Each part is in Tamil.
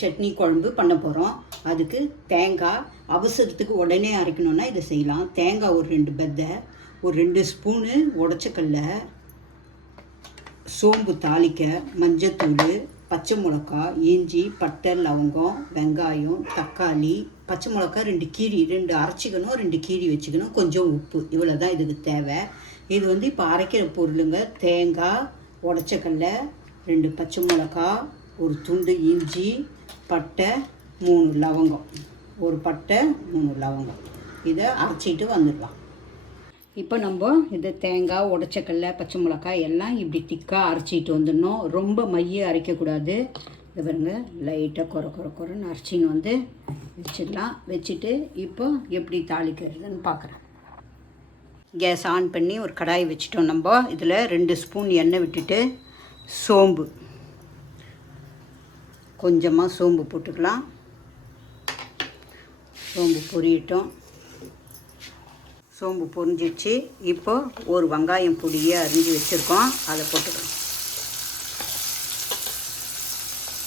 சட்னி குழம்பு பண்ண போகிறோம். அதுக்கு தேங்காய் அவசரத்துக்கு உடனே அரைக்கணுன்னா இதை செய்யலாம். தேங்காய் ஒரு 2 பெத்தை, ஒரு 2 ஸ்பூனு உடச்சக்கல்ல, சோம்பு தாளிக்க, மஞ்சத்தூள், பச்சை மிளகா, இஞ்சி, பட்டை, லவங்கம், வெங்காயம், தக்காளி, பச்சை மிளகா 2 கீரி, 2 அரைச்சிக்கணும், 2 கீரி வச்சுக்கணும், கொஞ்சம் உப்பு. இவ்வளோ தான் இதுக்கு தேவை. இது இப்போ அரைக்கிற பொருளுங்க: தேங்காய், உடச்சக்கல்ல, 2 பச்சை மிளகா, ஒரு துண்டு இஞ்சி, பட்டை, 3 லவங்கம், ஒரு பட்டை, 3 லவங்கம். இதை அரைச்சிட்டு வந்துடலாம். இப்போ நம்ம இதை தேங்காய், உடச்சக்கல்ல, பச்சை மிளகாய் எல்லாம் இப்படி திக்காக அரைச்சிட்டு வந்துடணும். ரொம்ப மைய அரைக்கக்கூடாது. இது பாருங்க, லைட்டாக குறைன்னு அரைச்சின்னு வச்சிடலாம். வச்சுட்டு இப்போ எப்படி தாளிக்கிறதுன்னு பார்க்குறேன். கேஸ் ஆன் பண்ணி ஒரு கடாய் வச்சுட்டோம். நம்ம இதில் 2 ஸ்பூன் எண்ணெய் விட்டுட்டு சோம்பு, கொஞ்சமாக சோம்பு போட்டுக்கலாம். சோம்பு பொரியட்டும். சோம்பு பொரிஞ்சிடுச்சு. இப்போ ஒரு வெங்காயம் பொடியை அரிஞ்சு வச்சுருக்கோம், அதை போட்டுக்கலாம்.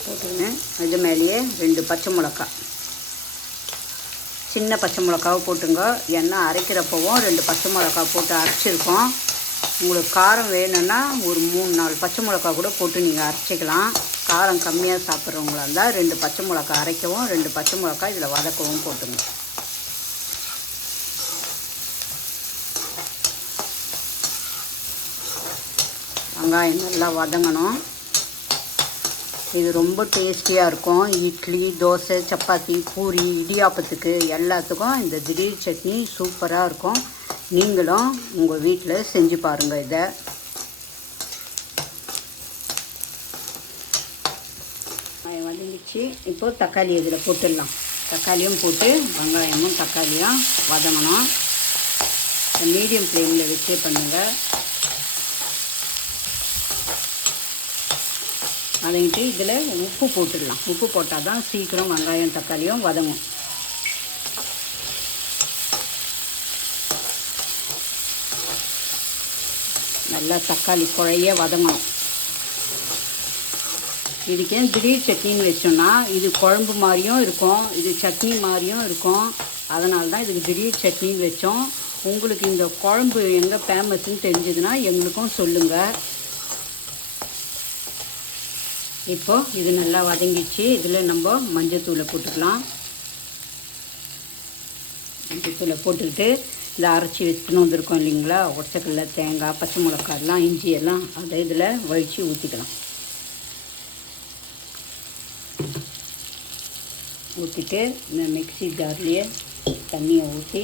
போட்டுக்கணும். அது மேலேயே 2 பச்சை மிளகா, சின்ன பச்சை மிளகாவை போட்டுங்க. எண்ணெய் அரைக்கிறப்பவும் 2 பச்சை மிளகா போட்டு அரைச்சிருக்கோம். உங்களுக்கு காரம் வேணும்னா ஒரு 3-4 பச்சை மிளகா கூட போட்டு நீங்கள் அரைச்சிக்கலாம். காரம் கம்மியாக சாப்பிட்றவங்களா இருந்தால் 2 பச்சை மிளகா அரைக்கவும், 2 பச்சை மிளகா இதில் வதக்கவும் போட்டுங்க. வெங்காயம் நல்லா வதங்கணும். இது ரொம்ப டேஸ்டியாக இருக்கும். இட்லி, தோசை, சப்பாத்தி, பூரி, இடியாப்பத்துக்கு எல்லாத்துக்கும் இந்த திடீர் சட்னி சூப்பராக இருக்கும். நீங்களும் உங்கள் வீட்டில் செஞ்சு பாருங்கள். இதை வதங்கிச்சு. இப்போது தக்காளி இதில் போட்டுடலாம். தக்காளியும் போட்டு வெங்காயமும் தக்காளியும் வதங்கணும். மீடியம் ஃப்ளேமில் வச்சே பண்ணுங்கள். வதங்கிட்டு இதில் உப்பு போட்டுடலாம். உப்பு போட்டால் தான் சீக்கிரம் வெங்காயம் தக்காளியும் வதங்கும். நல்லா தக்காளி குழைய வதங்கணும். இதுக்கு ஏன் திடீர் சட்னின்னு வச்சோன்னா இது குழம்பு மாதிரியும் இருக்கும், இது சட்னி மாதிரியும் இருக்கும். அதனால தான் இதுக்கு திடீர் சட்னின்னு வச்சோம். உங்களுக்கு இந்த குழம்பு எங்கே ஃபேமஸ்ன்னு தெரிஞ்சதுன்னா எங்களுக்கும் சொல்லுங்கள். இப்போது இது நல்லா வதங்கிச்சு. இதில் நம்ம மஞ்சத்தூளை போட்டுக்கலாம். மஞ்சத்தூளை போட்டுக்கிட்டு இந்த அரைச்சி வச்சுன்னு வந்துருக்கோம் இல்லைங்களா, உடச்சக்கல்ல, தேங்காய், பச்சை மிளகாய் எல்லாம், இஞ்சி எல்லாம், அதை இதில் வழித்து ஊற்றிக்கலாம். ஊற்றிட்டு இந்த மிக்ஸி ஜார்லேயே தண்ணியை ஊற்றி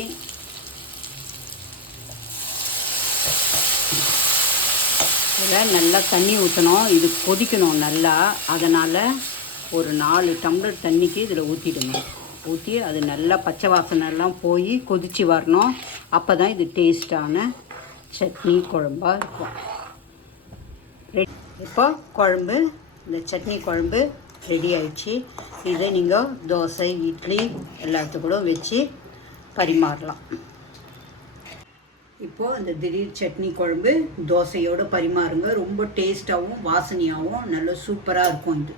இதில் நல்லா தண்ணி ஊற்றணும். இது கொதிக்கணும் நல்லா. அதனால் ஒரு 4 டம்ளர் தண்ணிக்கு இதில் ஊற்றிடுங்க. ஊற்றி அது நல்லா பச்சை வாசனைலாம் போய் கொதித்து வரணும். அப்போ தான் இது டேஸ்டான சட்னி குழம்பாக இருக்கும். இப்போ குழம்பு, இந்த சட்னி குழம்பு ரெடி ஆயிடுச்சு. இதை நீங்கள் தோசை, இட்லி எல்லாத்துக்கூட வச்சு பரிமாறலாம். இப்போது இந்த திடீர் சட்னி குழம்பு தோசையோடு பரிமாறுங்க. ரொம்ப டேஸ்ட்டாகவும் வாசனையாகவும் நல்ல சூப்பராக இருக்கும் இது.